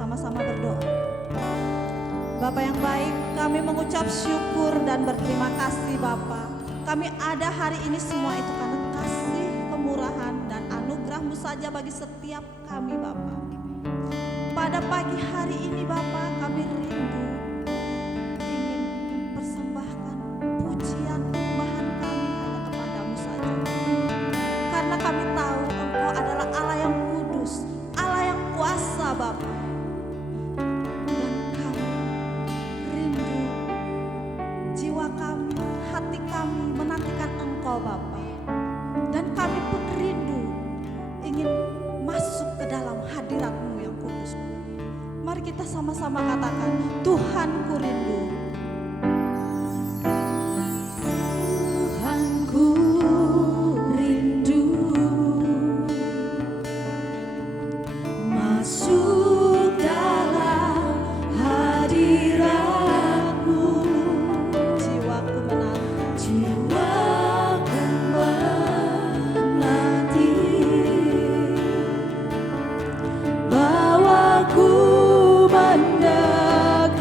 sama-sama berdoa. Bapa yang baik, kami mengucap syukur dan berterima kasih Bapa. Kami ada hari ini semua itu karena kasih, kemurahan, dan anugerah-Mu saja bagi setiap kami Bapa. Pada pagi hari ini Bapa, kami rindu ingin mempersembahkan pujian penyembahan kami hanya kepadamu saja. Karena kami tahu Engkau adalah Allah yang kudus, Allah yang kuasa Bapa. Dan kami rindu, jiwa kami, hati kami menantikan Engkau Bapa. Dan kami pun rindu ingin masuk ke dalam hadirat-Mu yang kudus. Mari kita sama-sama katakan, Tuhan ku rindu. Tuhan ku rindu masuk dalam hadirat-Mu. Jiwaku menanti, bawaku mendekat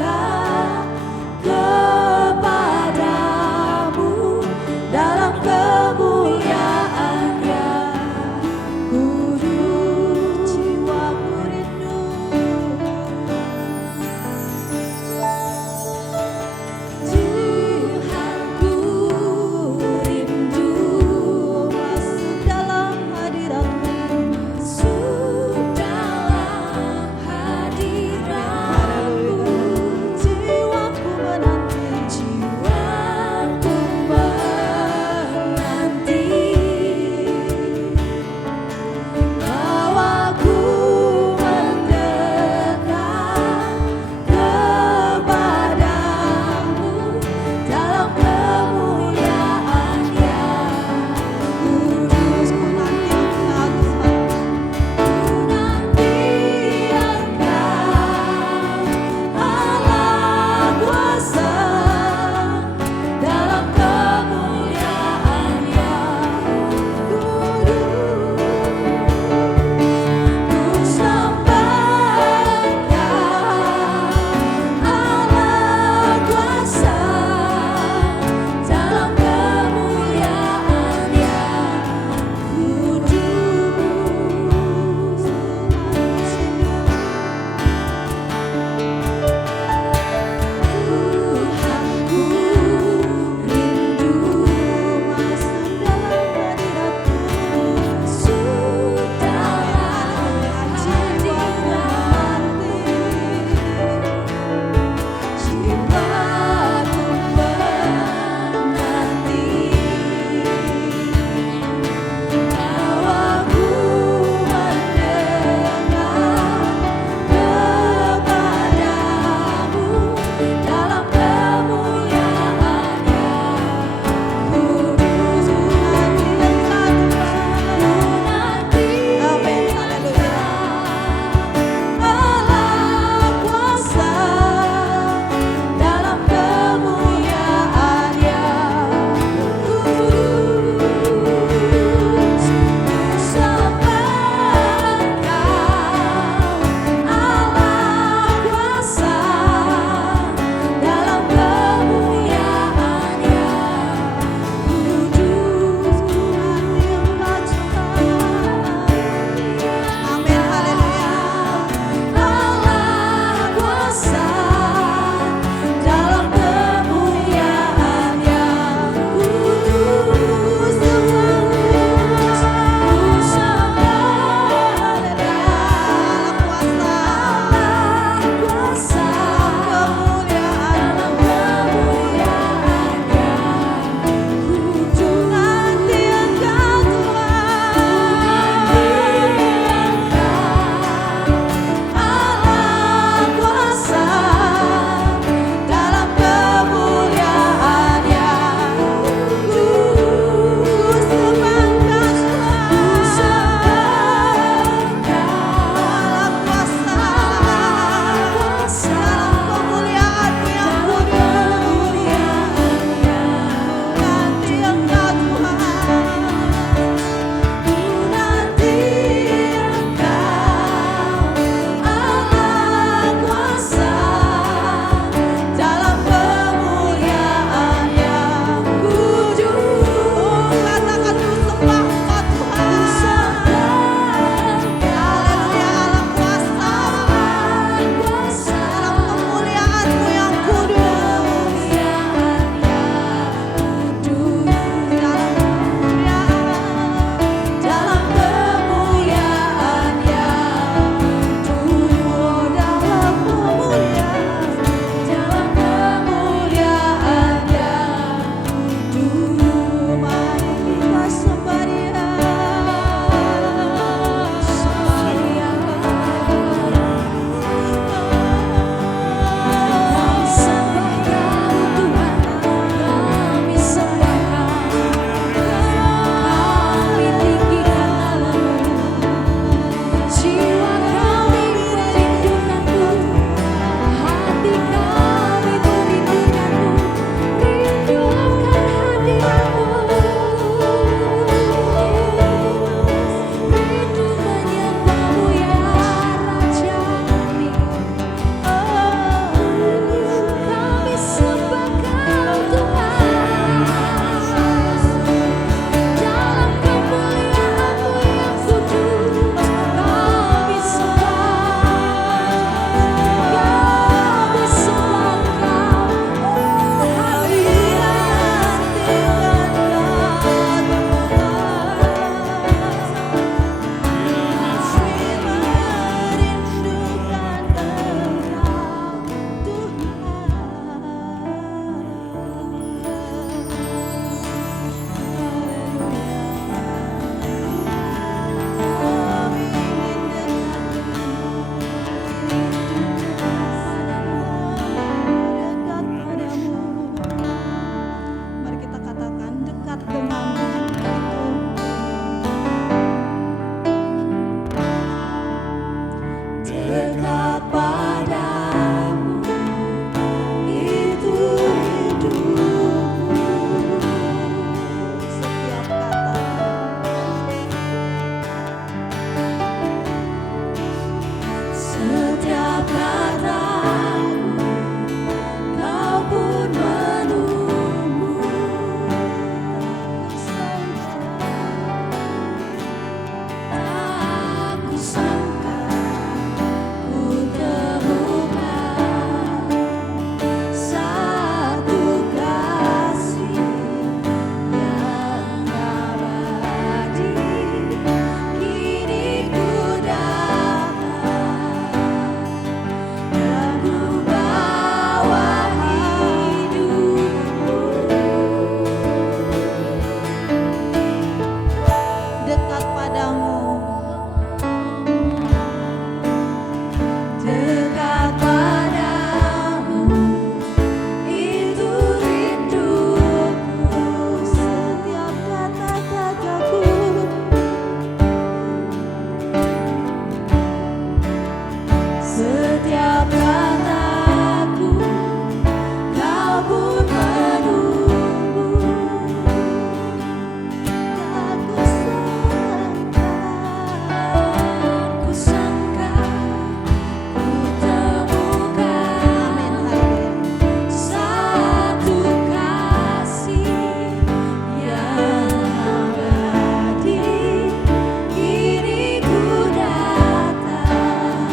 Kini ku datang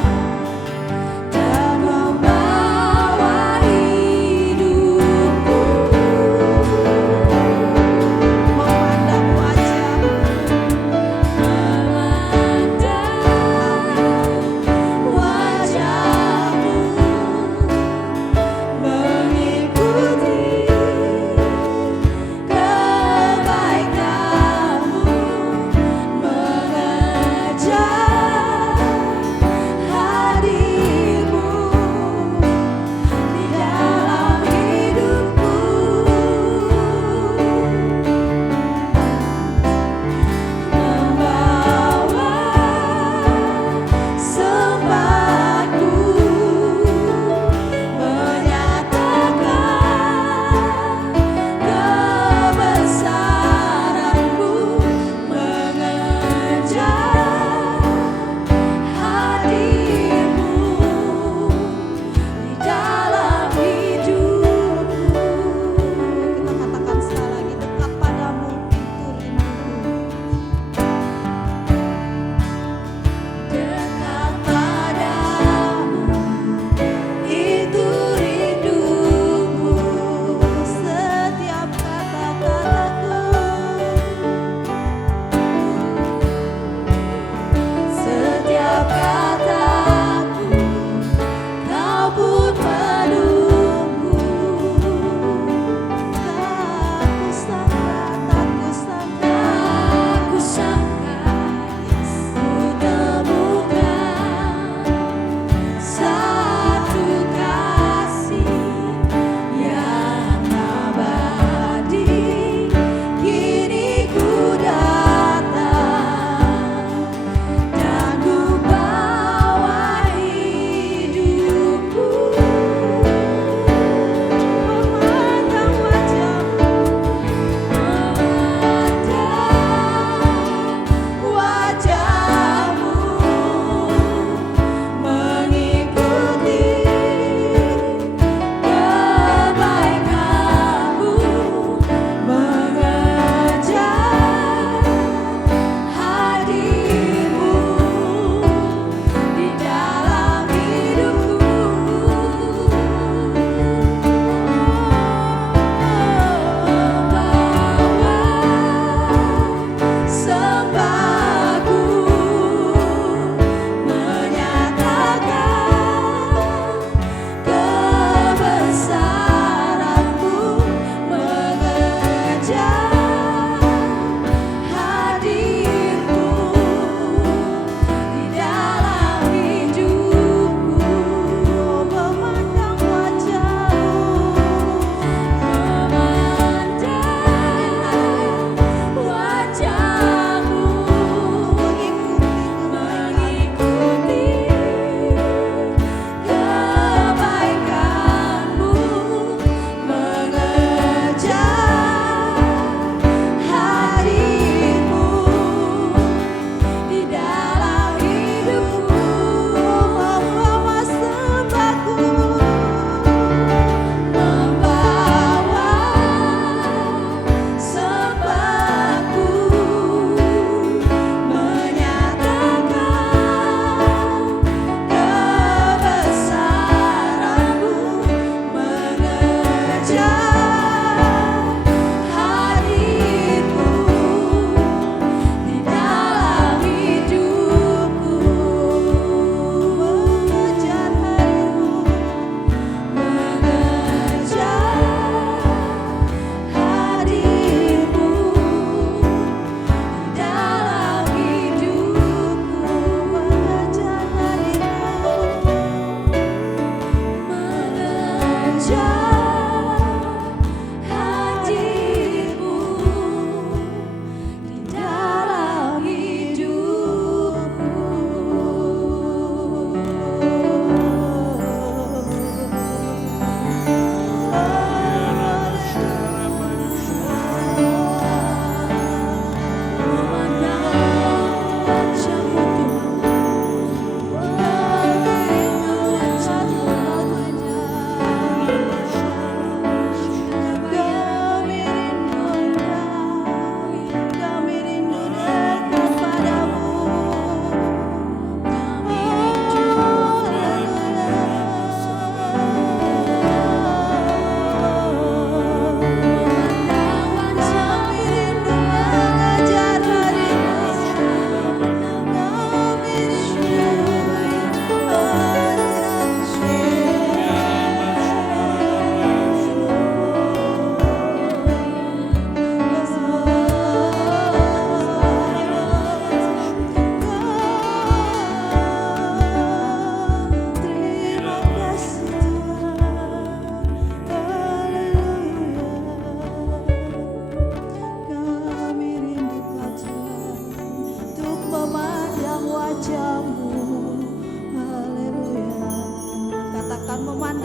dan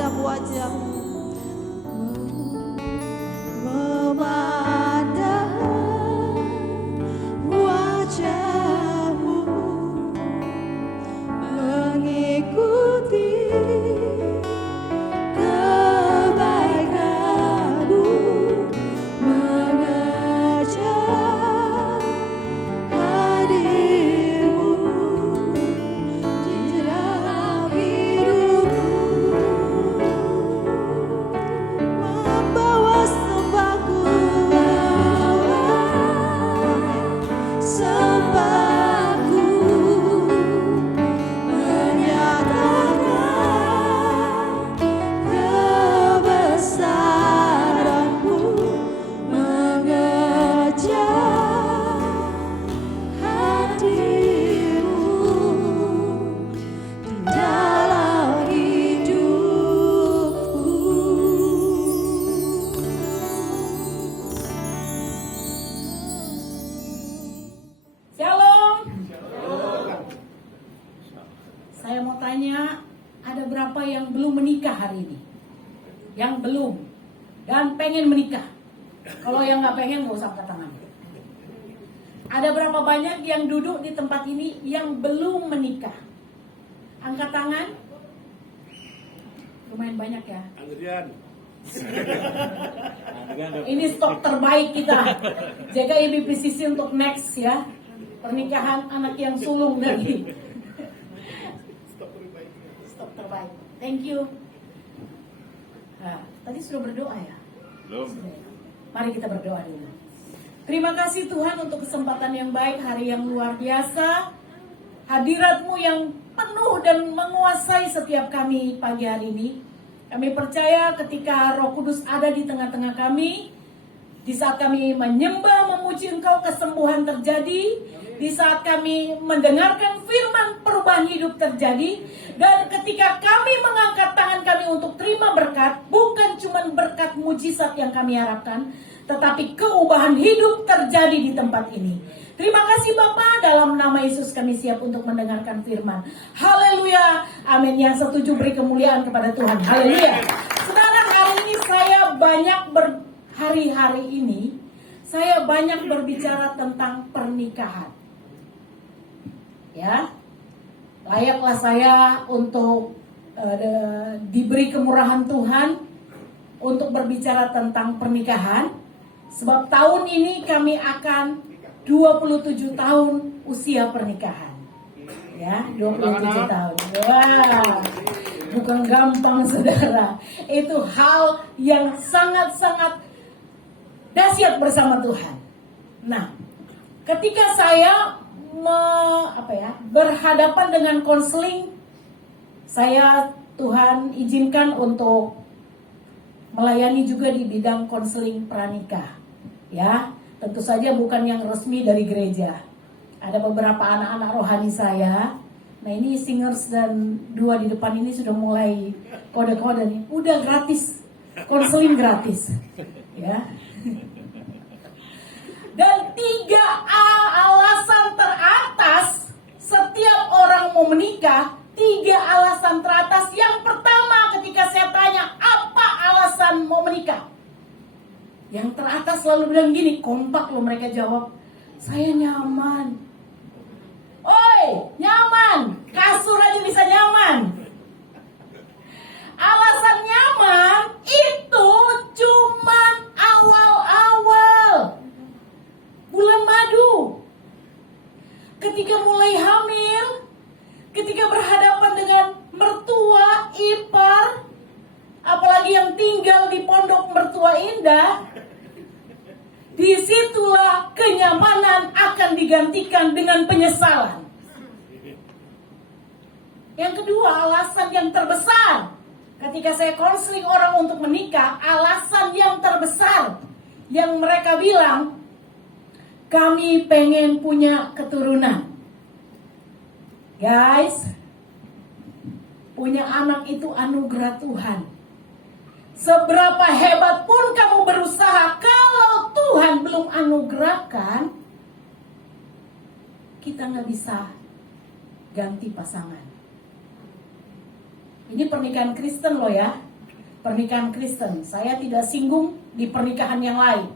memandang wajah-Mu, memandang wajah-Mu, mengikuti kebaikan-Mu, mengejar hadir-Mu di dalam hidupku, membawa sembahku, sembahku, menyatakan kebesaran-Mu, mengejar hadir-Mu di dalam hidupku. Shalom. Saya mau tanya, ada berapa yang belum menikah hari ini? Yang belum dan pengen menikah. Kalau yang nggak pengen nggak usah angkat tangan. Ada berapa banyak yang duduk di tempat ini yang belum menikah? Angkat tangan. Lumayan banyak ya. Adrian. Ini stok terbaik kita. Jaga PCC untuk next ya. Pernikahan anak yang sulung dari. Stok terbaik. Thank you. Nah, tadi sudah berdoa ya? Belum. Sudah ya? Mari kita berdoa dulu. Terima kasih Tuhan untuk kesempatan yang baik, hari yang luar biasa. Hadirat-Mu yang penuh dan menguasai setiap kami pagi hari ini. Kami percaya ketika Roh Kudus ada di tengah-tengah kami, di saat kami menyembah, memuji Engkau, kesembuhan terjadi. Di saat kami mendengarkan firman, perubahan hidup terjadi. Dan ketika kami mengangkat tangan kami untuk terima berkat, bukan cuma berkat mujizat yang kami harapkan, tetapi keubahan hidup terjadi di tempat ini. Terima kasih Bapa, dalam nama Yesus kami siap untuk mendengarkan firman. Haleluya, amin. Yang setuju beri kemuliaan kepada Tuhan. Haleluya. Saudara, hari ini saya hari-hari ini saya banyak berbicara tentang pernikahan. Ya, layaklah saya untuk diberi kemurahan Tuhan untuk berbicara tentang pernikahan. Sebab tahun ini kami akan 27 tahun usia pernikahan. Ya, 27 tahun. Wah, bukan gampang saudara. Itu hal yang sangat-sangat dahsyat bersama Tuhan. Nah, ketika saya berhadapan dengan konseling, saya Tuhan izinkan untuk melayani juga di bidang konseling pranikah. Ya, tentu saja bukan yang resmi dari gereja. Ada beberapa anak-anak rohani saya. Nah, ini singers dan dua di depan ini sudah mulai kode-kode nih. Udah gratis, konseling gratis. Ya. Dan 3 alasan teratas setiap orang mau menikah. 3 alasan teratas. Yang pertama, ketika saya tanya apa alasan mau menikah, yang teratas selalu bilang gini, kompak loh mereka jawab, saya nyaman. Oi, nyaman, kasur aja bisa nyaman. Alasan nyaman itu cuman awal-awal bulan madu. Ketika mulai hamil, ketika berhadapan dengan mertua, ipar, apalagi yang tinggal di pondok mertua indah, disitulah kenyamanan akan digantikan dengan penyesalan. Yang kedua, alasan yang terbesar ketika saya konseling orang untuk menikah, alasan yang terbesar yang mereka bilang, kami pengen punya keturunan. Guys, punya anak itu anugerah Tuhan. Seberapa hebat pun kamu berusaha, kalau Tuhan belum anugerahkan, kita nggak bisa ganti pasangan. Ini pernikahan Kristen loh ya. pernikahan Kristen. Saya tidak singgung di pernikahan yang lain.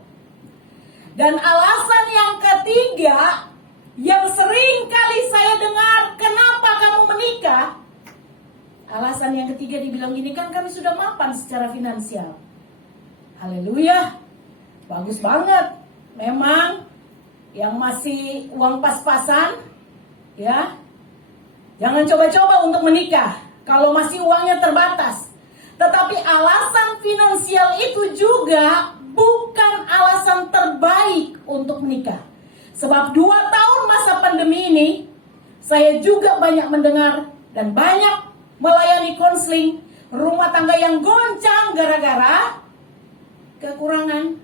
Dan alasan yang ketiga yang sering kali saya dengar, kenapa kamu menikah? Alasan yang ketiga dibilang gini, kan kami sudah mapan secara finansial. Haleluya, bagus banget. Memang yang masih uang pas-pasan, ya, jangan coba-coba untuk menikah kalau masih uangnya terbatas. Tetapi alasan finansial itu juga bukan alasan terbaik untuk menikah. Sebab 2 tahun masa pandemi ini, saya juga banyak mendengar dan banyak melayani konseling rumah tangga yang goncang gara-gara kekurangan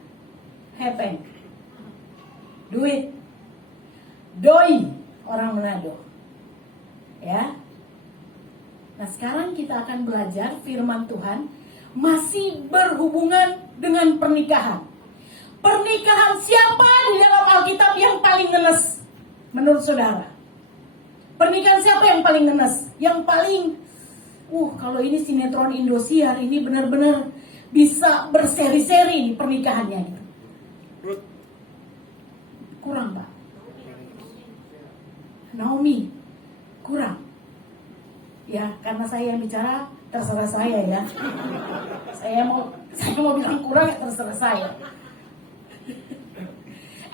hepeng, duit, doi, orang Manado. Ya. Nah, sekarang kita akan belajar firman Tuhan masih berhubungan dengan pernikahan. Pernikahan siapa di dalam Alkitab yang paling ngenes menurut saudara? Pernikahan siapa yang paling ngenes? Yang paling kalau ini sinetron Indosiar ini benar-benar bisa berseri-seri nih pernikahannya gitu. Kurang, Pak. Naomi, kurang. Ya, karena saya yang bicara, terserah saya ya. Saya mau bilang kurang, ya terserah saya.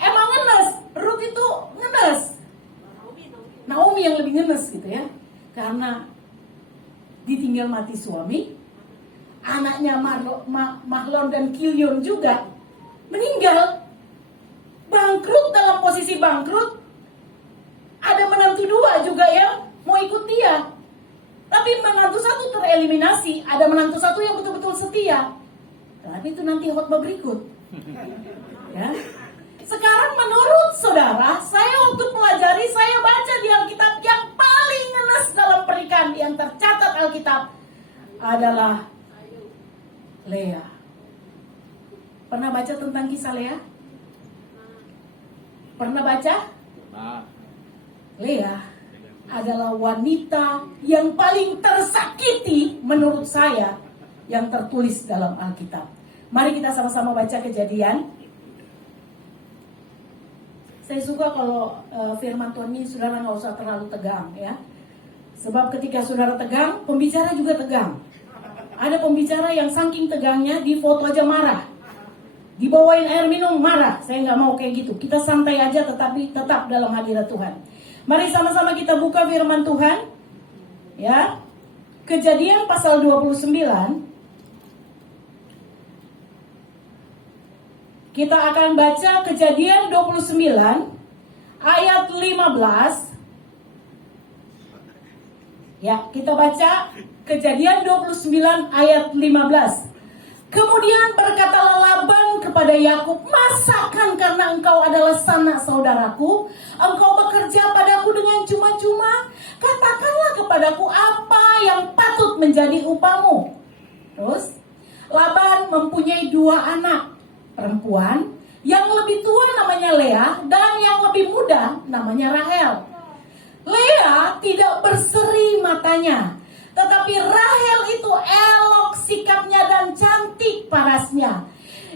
Emang ngenes, Ruth itu ngenes. Naomi yang lebih ngenes gitu ya. Karena ditinggal mati suami, anaknya Mahlon dan Kilion juga meninggal. Bangkrut, dalam posisi bangkrut. Ada menantu 2 juga yang mau ikut dia. Tapi menantu 1 tereliminasi. Ada menantu 1 yang betul-betul setia. Tapi itu nanti khotbah berikut. Ya. Sekarang menurut saudara, saya waktu pelajari, saya baca di Alkitab yang paling ngenes dalam pernikahan yang tercatat Alkitab adalah Lea. Pernah baca tentang kisah Lea? Pernah baca? Lea adalah wanita yang paling tersakiti menurut saya yang tertulis dalam Alkitab. Mari kita sama-sama baca Kejadian. Saya suka kalau firman Tuhan ini saudara nggak usah terlalu tegang ya. Sebab ketika saudara tegang, pembicara juga tegang. Ada pembicara yang saking tegangnya di foto aja marah. Dibawain air minum marah. Saya nggak mau kayak gitu. Kita santai aja tetapi tetap dalam hadirat Tuhan. Mari sama-sama kita buka firman Tuhan. Ya. Kejadian pasal 29. Kita akan baca Kejadian 29 ayat 15. Ya, kita baca Kejadian 29 ayat 15. Kemudian berkatalah Laban kepada Yakub, "Masakan karena engkau adalah sanak saudaraku, engkau bekerja padaku dengan cuma-cuma? Katakanlah kepadaku apa yang patut menjadi upamu." Terus, Laban mempunyai 2 anak perempuan, yang lebih tua namanya Lea dan yang lebih muda namanya Rahel. Lea tidak berseri matanya, tetapi Rahel itu elok sikapnya dan cantik parasnya.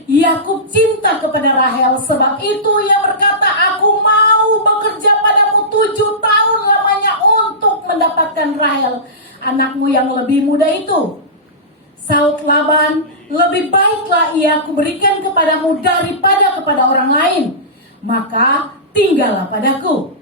Yakub cinta kepada Rahel, sebab itu ia berkata, "Aku mau bekerja padamu 7 tahun lamanya untuk mendapatkan Rahel, anakmu yang lebih muda itu." Saud Laban, "Lebih baiklah ia kuberikan kepadamu daripada kepada orang lain, maka tinggallah padaku."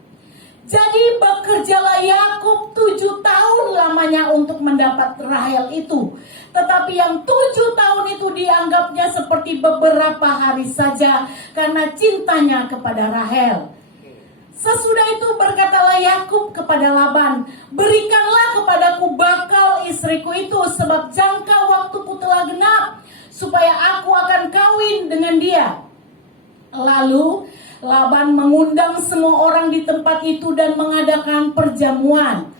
Jadi bekerjalah Yakub 7 tahun lamanya untuk mendapat Rahel itu. Tetapi yang 7 tahun itu dianggapnya seperti beberapa hari saja karena cintanya kepada Rahel. Sesudah itu berkatalah Yakub kepada Laban, "Berikanlah kepadaku bakal istriku itu, sebab jangka waktuku telah genap, supaya aku akan kawin dengan dia." Lalu Laban mengundang semua orang di tempat itu dan mengadakan perjamuan.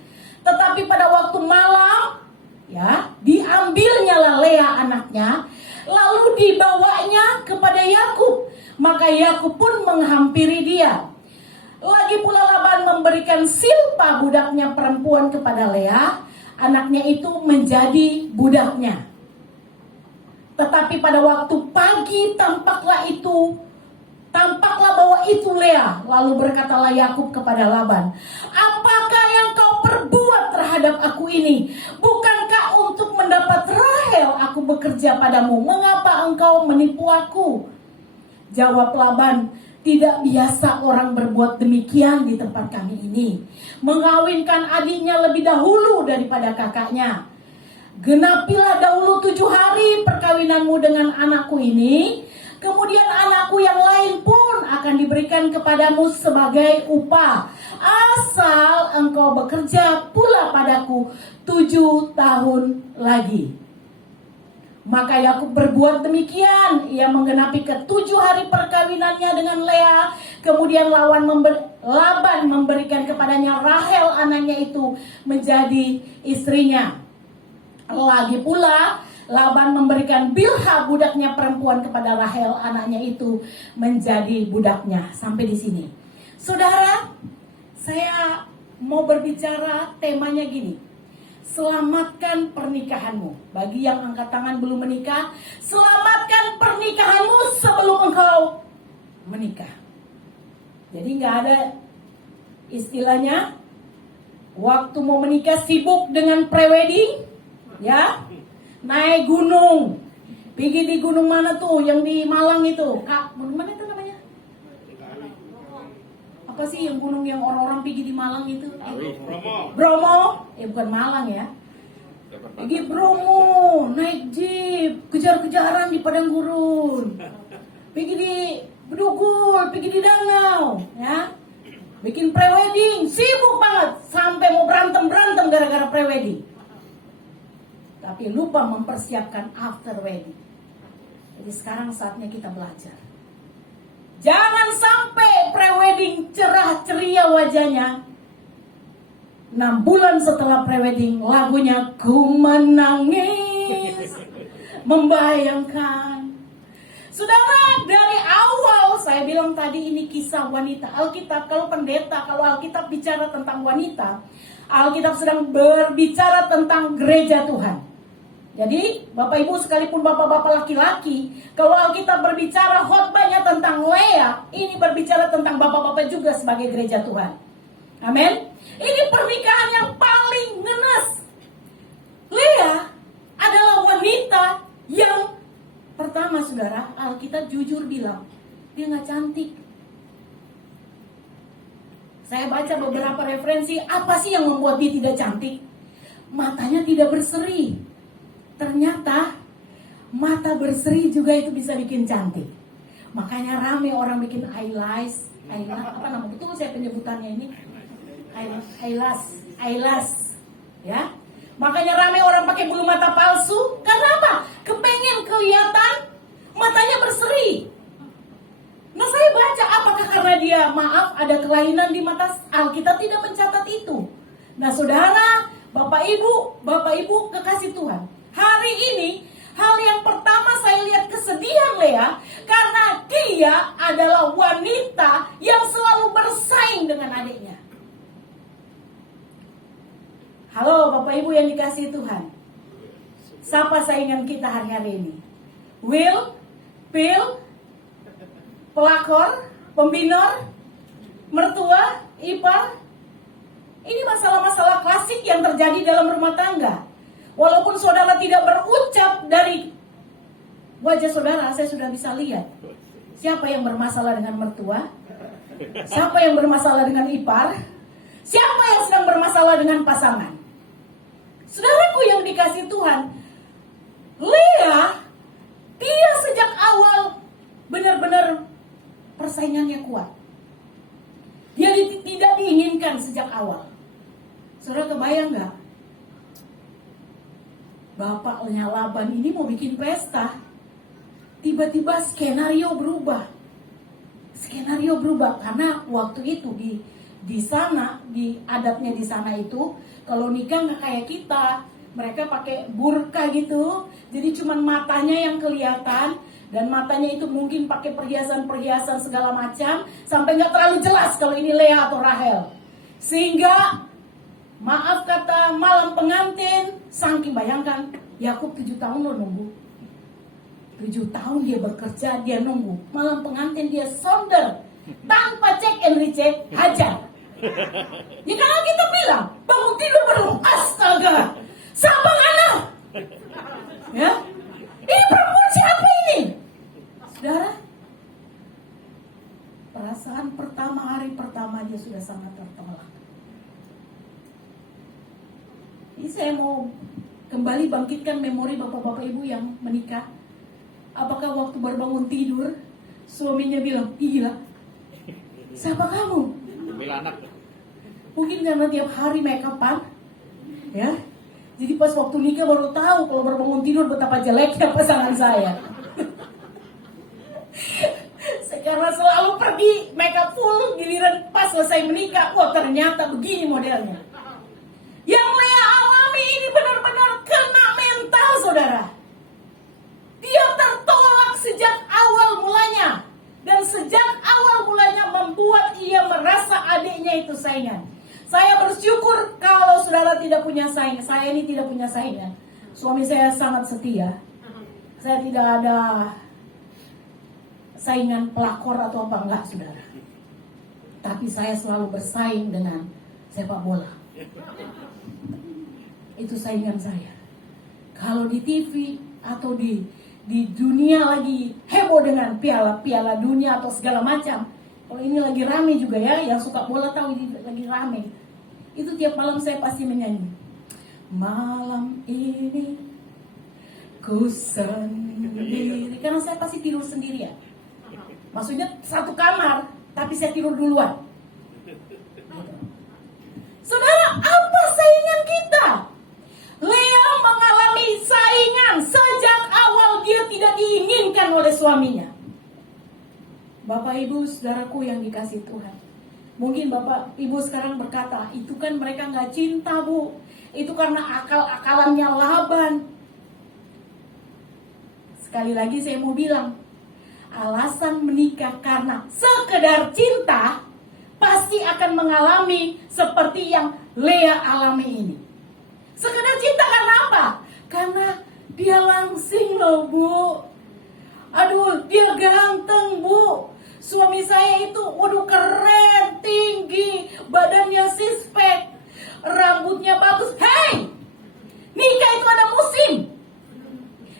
Tetapi pada waktu malam, ya, diambilnya Lea anaknya, lalu dibawanya kepada Yakub. Maka Yakub pun menghampiri dia. Lagi pula Laban memberikan Silpa budaknya perempuan kepada Lea, anaknya itu menjadi budaknya. Tetapi pada waktu pagi tampaklah bahwa itu Lea. Lalu berkatalah Yakub kepada Laban, apakah yang kau perbuat terhadap aku ini? Bukankah untuk mendapat Rahel aku bekerja padamu? Mengapa engkau menipu aku? Jawab Laban, tidak biasa orang berbuat demikian di tempat kami ini. Mengawinkan adiknya lebih dahulu daripada kakaknya. Genapilah dahulu 7 hari perkawinanmu dengan anakku ini. Kemudian anakku yang lain pun akan diberikan kepadamu sebagai upah. Asal engkau bekerja pula padaku 7 tahun lagi. Maka Yakub berbuat demikian. Ia menggenapi ke-7 hari perkawinannya dengan Lea. Kemudian Laban memberikan kepadanya Rahel anaknya itu menjadi istrinya. Lagi pula Laban memberikan Bilha budaknya perempuan kepada Rahel anaknya itu menjadi budaknya. Sampai di sini. Saudara, saya mau berbicara temanya gini. Selamatkan pernikahanmu. Bagi yang angkat tangan belum menikah, selamatkan pernikahanmu sebelum engkau menikah. Jadi nggak ada istilahnya waktu mau menikah sibuk dengan prewedding, ya. Naik gunung, pergi di gunung mana tuh yang di Malang itu, Kak, gunung mana itu namanya? Apa sih yang gunung yang orang-orang pergi di Malang itu? Bromo, bukan Malang ya. Pergi Bromo, naik jeep, kejar-kejaran di padang gurun. Pergi di Bedugul, pergi di danau, ya. Bikin prewedding, sibuk banget sampai mau berantem gara-gara prewedding. Tapi lupa mempersiapkan after wedding. Jadi sekarang saatnya kita belajar. Jangan sampai prewedding cerah ceria wajahnya. 6 bulan setelah prewedding lagunya ku menangis membayangkan. Saudara, dari awal saya bilang tadi ini kisah wanita. Alkitab, kalau pendeta, kalau Alkitab bicara tentang wanita, Alkitab sedang berbicara tentang gereja Tuhan. Jadi Bapak Ibu sekalipun bapak-bapak laki-laki, kalau Alkitab berbicara khotbahnya tentang Lea, ini berbicara tentang bapak-bapak juga sebagai gereja Tuhan. Amin. Ini pernikahan yang paling ngenes. Lea adalah wanita yang pertama, saudara, Alkitab jujur bilang dia nggak cantik. Saya baca beberapa referensi, apa sih yang membuat dia tidak cantik? Matanya tidak berseri. Ternyata mata berseri juga itu bisa bikin cantik. Makanya rame orang bikin eyelash, apa nama betul saya penyebutannya ini? Eyelash, ya. Makanya rame orang pakai bulu mata palsu. Karena apa? Kepengen kelihatan matanya berseri. Nah, saya baca apakah karena dia ada kelainan di mata? Alkitab tidak mencatat itu. Nah, saudara, Bapak Ibu kekasih Tuhan, hari ini hal yang pertama saya lihat kesedihan Lea karena dia adalah wanita yang selalu bersaing dengan adiknya. Halo Bapak Ibu yang dikasihi Tuhan. Siapa saingan kita hari-hari ini? Will, Phil, pelakor, pembinor, mertua, ipar. Ini masalah-masalah klasik yang terjadi dalam rumah tangga. Walaupun saudara tidak berucap dari wajah saudara, saya sudah bisa lihat siapa yang bermasalah dengan mertua, siapa yang bermasalah dengan ipar, siapa yang sedang bermasalah dengan pasangan. Saudaraku yang dikasih Tuhan, Lea, dia sejak awal benar-benar persaingannya kuat. Dia tidak diinginkan sejak awal. Saudara kebayang gak? Bapaknya Laban ini mau bikin pesta. Tiba-tiba skenario berubah. Karena waktu itu di sana, di adatnya di sana itu, kalau nikah nggak kayak kita, mereka pakai burka gitu, jadi cuman matanya yang kelihatan, dan matanya itu mungkin pakai perhiasan-perhiasan segala macam, sampai nggak terlalu jelas kalau ini Lea atau Rahel. Sehingga, maaf kata malam pengantin, saking bayangkan, Yakub 7 tahun loh nunggu. 7 tahun dia bekerja, dia nunggu. Malam pengantin dia sonder. Tanpa cek and recheck, hajar. Ya kalau kita bilang, bangun tidur baru, astaga, sabang anak. Ya, ini perempuan siapa ini? Saudara, perasaan pertama, hari pertama dia sudah sangat tertolak. Ini saya mau kembali bangkitkan memori bapak-bapak ibu yang menikah. Apakah waktu baru bangun tidur, suaminya bilang, gila, siapa kamu? Mungkin karena tiap hari make up-an, ya. Jadi pas waktu nikah baru tahu kalau baru bangun tidur betapa jeleknya pasangan saya. Karena selalu pergi make up full, giliran pas selesai menikah, wah ternyata begini modelnya. Yang Lea alami ini benar-benar kena mental, saudara. Dia tertolak sejak awal mulanya. Dan sejak awal mulanya membuat ia merasa adiknya itu saingan. Saya bersyukur kalau saudara tidak punya saingan. Saya ini tidak punya saingan. Suami saya sangat setia. Saya tidak ada saingan pelakor atau apa, enggak, saudara. Tapi saya selalu bersaing dengan sepak bola. Itu saingan saya. Kalau di TV atau di dunia lagi heboh dengan piala dunia atau segala macam. Kalau ini lagi rame juga ya, yang suka bola tahu ini lagi rame. Itu tiap malam saya pasti menyanyi. Malam ini ku sendiri. Karena saya pasti tidur sendirian. Maksudnya satu kamar, tapi saya tidur duluan. Saudara, apa saingan kita? Lea mengalami saingan sejak awal dia tidak diinginkan oleh suaminya. Bapak ibu saudaraku yang dikasih Tuhan. Mungkin bapak ibu sekarang berkata, itu kan mereka gak cinta, Bu. Itu karena akal-akalannya Laban. Sekali lagi saya mau bilang, alasan menikah karena sekedar cinta pasti akan mengalami seperti yang Lea alami ini. Sekedar cinta karena apa? Karena dia langsing loh, Bu. Aduh, dia ganteng, Bu. Suami saya itu, waduh, keren, tinggi, badannya six pack, rambutnya bagus. Hey, nikah itu ada musim.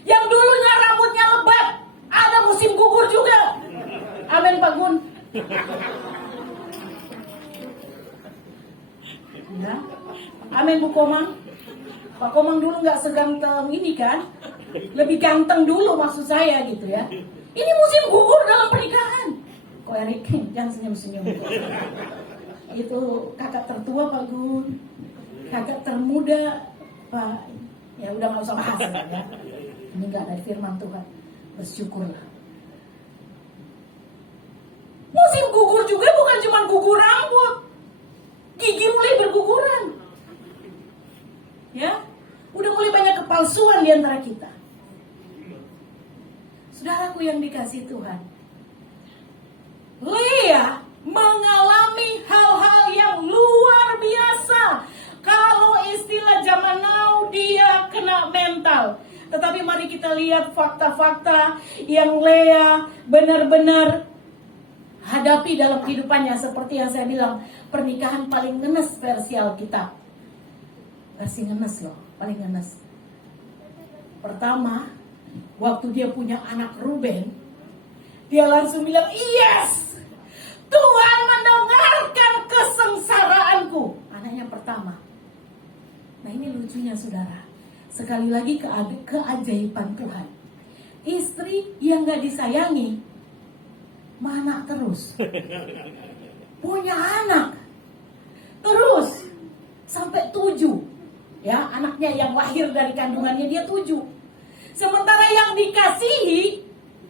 Yang dulunya rambutnya lebat, ada musim gugur juga. Amin, Pak Gun. Ya. Amin, Bu Komang. Pak Komang dulu nggak seganteng ini kan, lebih ganteng dulu maksud saya gitu ya. Ini musim gugur dalam pernikahan. Kok Erik, jangan senyum-senyum. Itu kakak tertua Pak Gun, kakak termuda Pak. Ya udah nggak usah bahas ya. Ini nggak ada firman Tuhan. Bersyukurlah. Musim gugur juga bukan cuma gugur rambut, gigi mulai berguguran. Ya, udah mulai banyak kepalsuan di antara kita. Saudaraku yang dikasih Tuhan, Lea mengalami hal-hal yang luar biasa. Kalau istilah zaman now, dia kena mental. Tetapi mari kita lihat fakta-fakta yang Lea benar-benar hadapi dalam kehidupannya. Seperti yang saya bilang, pernikahan paling ngenes versi Alkitab. Versi ngenes loh, paling ngenes. Pertama, waktu dia punya anak Ruben, dia langsung bilang, yes, Tuhan mendengarkan kesengsaraanku. Anaknya pertama. Nah ini lucunya saudara. Sekali lagi keajaiban Tuhan. Istri yang gak disayangi, mana terus. Punya anak. Terus, sampai 7. Ya, anaknya yang lahir dari kandungannya dia 7. Sementara yang dikasihi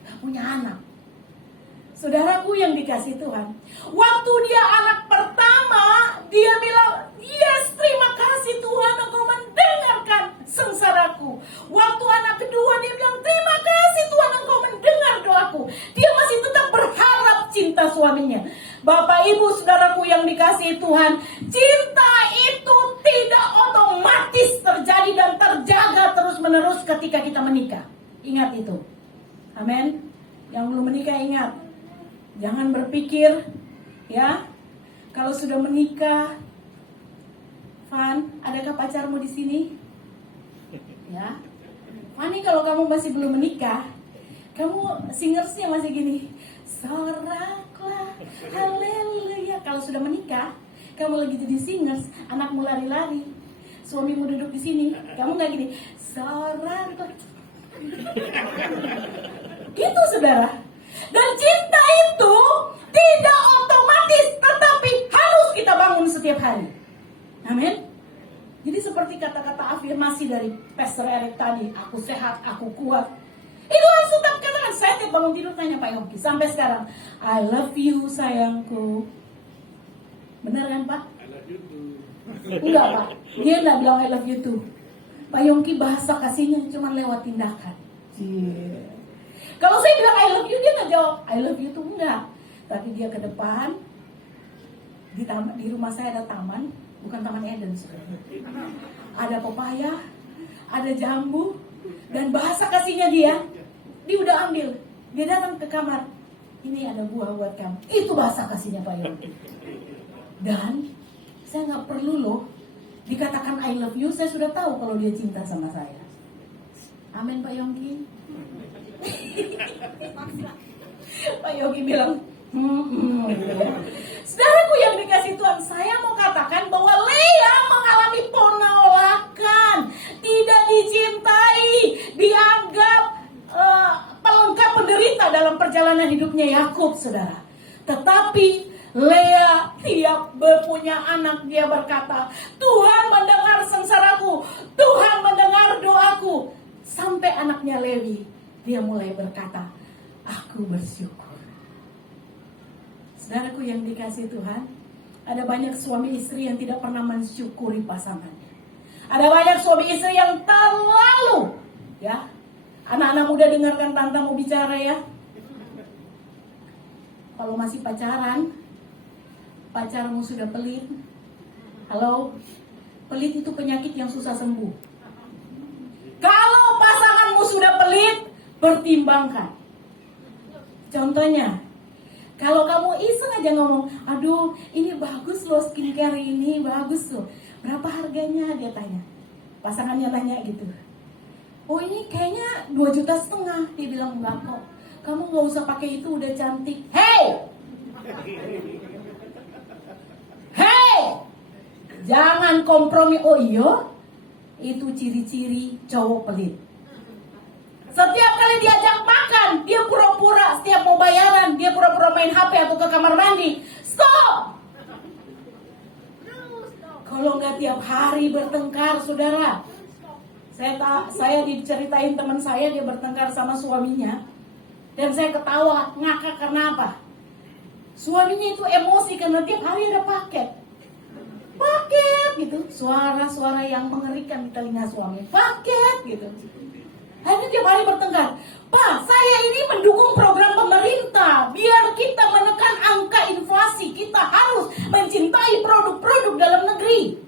gak punya anak. Saudaraku yang dikasih Tuhan, waktu dia anak pertama, dia bilang, yes, terima kasih Tuhan, Engkau mendengarkan sengsaraku. Waktu anak kedua, dia bilang, terima kasih Tuhan, Engkau mendengar doaku. Dia masih tetap berharap cinta suaminya. Bapak ibu saudaraku yang dikasih Tuhan, cinta itu tidak otomatis terjadi dan terjaga terus menerus ketika kita menikah. Ingat itu. Amin. Yang belum menikah ingat, jangan berpikir ya, kalau sudah menikah, Van, adakah pacarmu di sini? Ya, Fani, kalau kamu masih belum menikah, kamu singersnya masih gini, soraklah, haleluya. Kalau sudah menikah, kamu lagi jadi singers, anakmu lari-lari, suamimu duduk di sini, kamu nggak gini, soraklah. Gitu saudara. Dan cinta itu tidak otomatis, tetapi harus kita bangun setiap hari. Amin. Jadi seperti kata-kata afirmasi dari Pastor Eric tadi, aku sehat, aku kuat. Itu harus tetap katakan. Saya tiap bangun tidur tanya Pak Yongki sampai sekarang, I love you sayangku. Benar kan Pak? I love you too. Enggak Pak, dia enggak bilang I love you too. Pak Yongki bahasa kasihnya cuma lewat tindakan. Kalau saya bilang I love you, dia nggak jawab I love you tuh enggak. Tapi dia ke depan, di rumah saya ada taman, bukan Taman Eden sebenarnya. Ada pepaya, ada jambu, dan bahasa kasihnya dia udah ambil. Dia datang ke kamar, ini ada buah buat kamu. Itu bahasa kasihnya Pak Yongki. Dan saya nggak perlu loh dikatakan I love you, saya sudah tahu kalau dia cinta sama saya. Amin Pak Yongki. Pak Yongki bilang, gitu ya. Saudaraku yang dikasih Tuhan, saya mau katakan bahwa Lea mengalami penolakan, tidak dicintai, dianggap pelengkap penderita dalam perjalanan hidupnya Yakub, saudara. Tetapi Lea tiap berpunya anak, dia berkata, Tuhan mendengar sengsaraku, Tuhan mendengar doaku. Sampai anaknya Lewi, dia mulai berkata, aku bersyukur. Saudaraku yang dikasih Tuhan, ada banyak suami istri yang tidak pernah mensyukuri pasangannya. Ada banyak suami istri yang terlalu, ya. Anak-anak muda dengarkan tante mau bicara ya. Kalau masih pacaran, pacarmu sudah pelit. Halo, pelit itu penyakit yang susah sembuh. Kalau pasanganmu sudah pelit, pertimbangkan. Contohnya, kalau kamu iseng aja ngomong, aduh ini bagus loh skincare ini, bagus loh. Berapa harganya? Dia tanya. Pasangannya tanya gitu. Oh ini kayaknya 2,5 juta. Dia bilang enggak kok. Kamu gak usah pakai itu, udah cantik. Hey! Hey! Jangan kompromi. Oh iya? Itu ciri-ciri cowok pelit. Setiap kali diajak makan, dia pura-pura. Setiap mau bayaran, dia pura-pura main HP atau ke kamar mandi. Stop! Kalau nggak tiap hari bertengkar, saudara. Saya diceritain teman saya, dia bertengkar sama suaminya. Dan saya ketawa, ngakak karena apa? Suaminya itu emosi karena tiap hari ada paket gitu, suara-suara yang mengerikan di telinga suami, paket gitu. Akhirnya tiap hari bertengkar. Pak, saya ini mendukung program pemerintah biar kita menekan angka inflasi. Kita harus mencintai produk-produk dalam negeri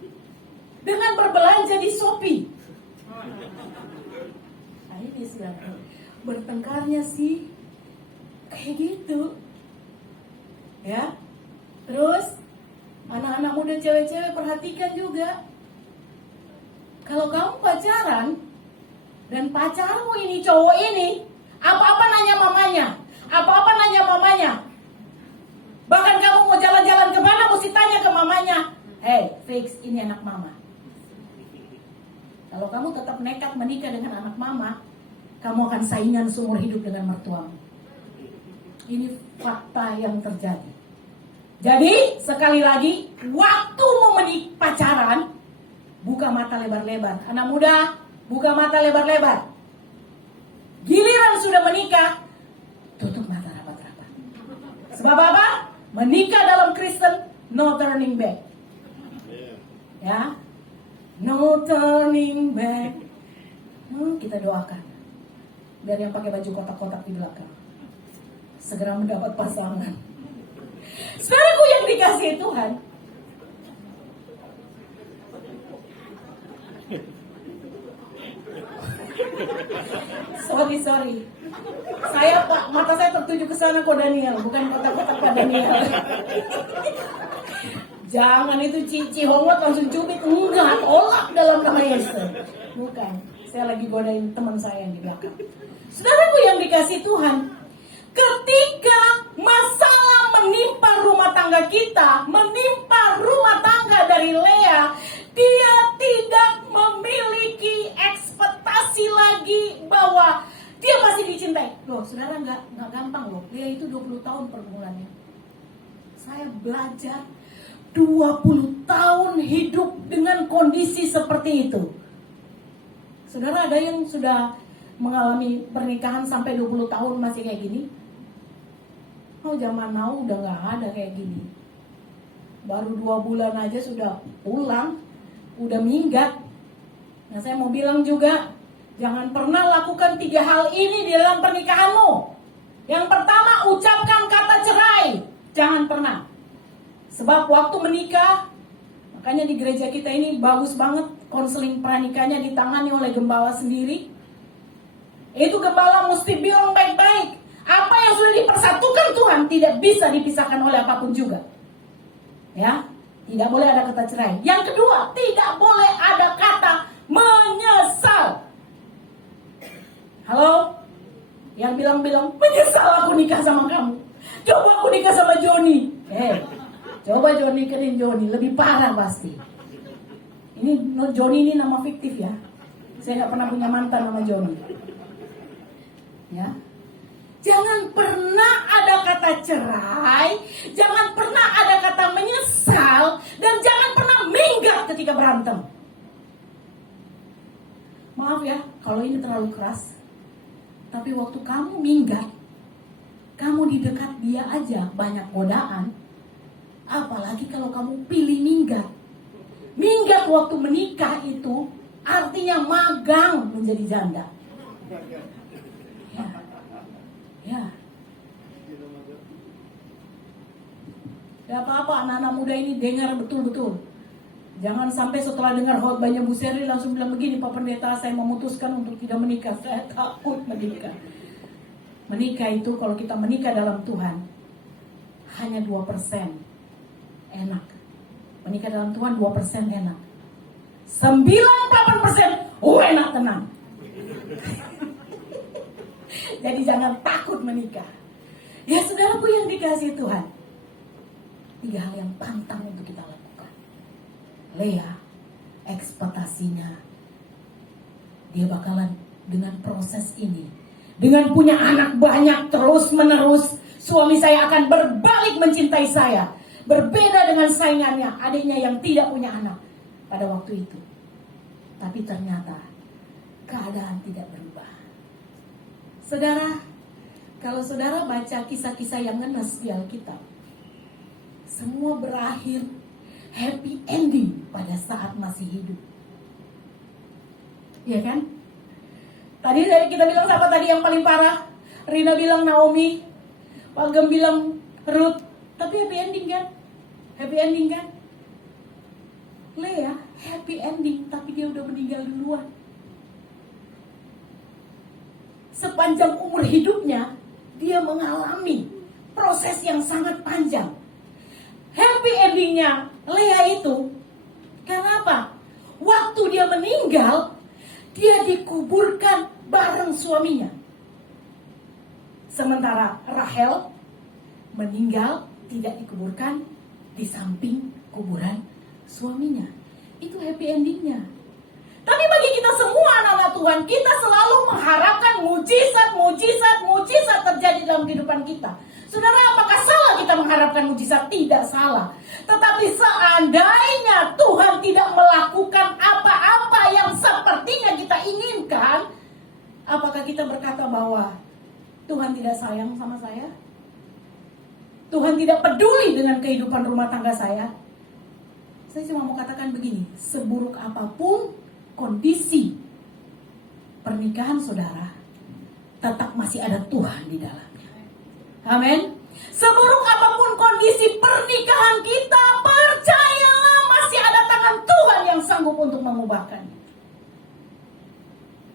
dengan berbelanja di Shopee. Nah, ini silakan. Bertengkarnya sih kayak gitu, ya. Terus anak-anak muda cewek-cewek perhatikan juga. Kalau kamu pacaran dan pacarmu ini cowok ini apa-apa nanya mamanya, apa-apa nanya mamanya. Bahkan kamu mau jalan-jalan kemana mesti tanya ke mamanya. Hey, fix ini anak mama. Kalau kamu tetap nekat menikah dengan anak mama, kamu akan saingan seumur hidup dengan mertuamu. Ini fakta yang terjadi. Jadi sekali lagi, waktu mau pacaran, buka mata lebar-lebar. Anak muda, buka mata lebar-lebar. Giliran sudah menikah, tutup mata rapat-rapat. Sebab apa? Menikah dalam Kristen, no turning back. Ya, no turning back. Kita doakan biar yang pakai baju kotak-kotak di belakang segera mendapat pasangan. Saudaraku yang dikasihi Tuhan, sorry. Mata saya tertuju ke sana kok Daniel, bukan kotak-kotak Pak Daniel. Jangan itu cici hongot langsung cubit, enggak, tolak dalam nama Yesus. Bukan, saya lagi godain teman saya yang di belakang. Saudaraku yang dikasih Tuhan, ketika masalah menimpa rumah tangga kita, menimpa rumah tangga dari Lea, dia tidak memiliki ekspektasi lagi bahwa dia masih dicintai. Loh, saudara, nggak gampang loh. Lea itu 20 tahun pergumulannya. Saya belajar 20 tahun hidup dengan kondisi seperti itu. Saudara, ada yang sudah mengalami pernikahan sampai 20 tahun masih kayak gini? Oh, zaman now udah nggak ada kayak gini. Baru 2 bulan aja sudah pulang, udah minggat. Nah, saya mau bilang juga, jangan pernah lakukan 3 hal ini di dalam pernikahanmu. Yang pertama, ucapkan kata cerai. Jangan pernah. Sebab waktu menikah, makanya di gereja kita ini bagus banget, konseling pranikahnya ditangani oleh gembala sendiri. Itu gembala mesti bilang baik-baik. Apa yang sudah dipersatukan Tuhan tidak bisa dipisahkan oleh apapun juga. Ya, tidak boleh ada kata cerai. Yang kedua, tidak boleh ada kata menyesal. Halo? Yang bilang-bilang, menyesal aku nikah sama kamu. Coba aku nikah sama Joni. Coba Joni nikahin Joni, lebih parah pasti. Ini Joni ini nama fiktif ya. Saya nggak pernah punya mantan nama Joni. Ya, jangan pernah ada kata cerai, jangan pernah ada kata menyesal, dan jangan pernah minggat ketika berantem. Maaf ya, kalau ini terlalu keras. Tapi waktu kamu minggat, kamu di dekat dia aja banyak godaan. Apalagi kalau kamu pilih minggat. Minggat waktu menikah itu artinya magang menjadi janda. Ya. Gak apa-apa, anak-anak muda ini dengar betul-betul. Jangan sampai setelah dengar khotbahnya Bu Seri langsung bilang begini, Pak Pendeta, saya memutuskan untuk tidak menikah. Saya takut menikah. Menikah itu kalau kita menikah dalam Tuhan hanya 2% enak. Menikah dalam Tuhan 2% enak. 98% enak tenang. Jadi jangan takut menikah. Ya saudaraku yang dikasihi Tuhan, 3 hal yang pantang untuk kita lakukan. Lea, ekspektasinya dia bakalan dengan proses ini, dengan punya anak banyak terus menerus, suami saya akan berbalik mencintai saya. Berbeda dengan saingannya, adiknya yang tidak punya anak pada waktu itu. Tapi ternyata keadaan tidak berubah. Saudara, kalau saudara baca kisah-kisah yang ngenes di Alkitab, semua berakhir happy ending pada saat masih hidup. Iya kan? Tadi kita bilang siapa tadi yang paling parah? Rina bilang Naomi, Pak Gem bilang Ruth. Tapi happy ending kan? Happy ending kan? Lea happy ending, tapi dia udah meninggal duluan. Sepanjang umur hidupnya, dia mengalami proses yang sangat panjang. Happy endingnya Lea itu, karena apa? Waktu dia meninggal, dia dikuburkan bareng suaminya. Sementara Rahel meninggal tidak dikuburkan di samping kuburan suaminya. Itu happy endingnya. Tapi bagi kita semua anak-anak Tuhan, kita selalu mengharapkan mujizat terjadi dalam kehidupan kita. Saudara, apakah salah kita mengharapkan mujizat? Tidak salah. Tetapi seandainya Tuhan tidak melakukan apa-apa yang sepertinya kita inginkan, apakah kita berkata bahwa Tuhan tidak sayang sama saya? Tuhan tidak peduli dengan kehidupan rumah tangga saya? Saya cuma mau katakan begini, seburuk apapun kondisi pernikahan saudara, tetap masih ada Tuhan di dalamnya. Amin. Seburuk apapun kondisi pernikahan kita, percayalah masih ada tangan Tuhan yang sanggup untuk mengubahkannya.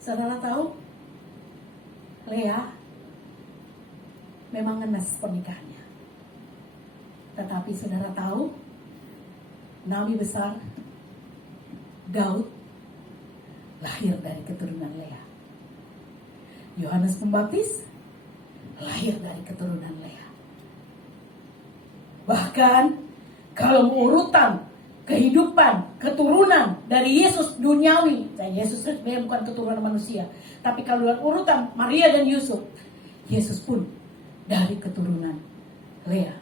Saudara tahu, Lea memang ngenes pernikahannya. Tetapi saudara tahu, Nabi besar Daud lahir dari keturunan Lea. Yohanes Pembaptis lahir dari keturunan Lea. Bahkan kalau urutan kehidupan, keturunan dari Yesus duniawi, Yesus sebenarnya bukan keturunan manusia, tapi kalau urutan Maria dan Yusuf, Yesus pun dari keturunan Lea.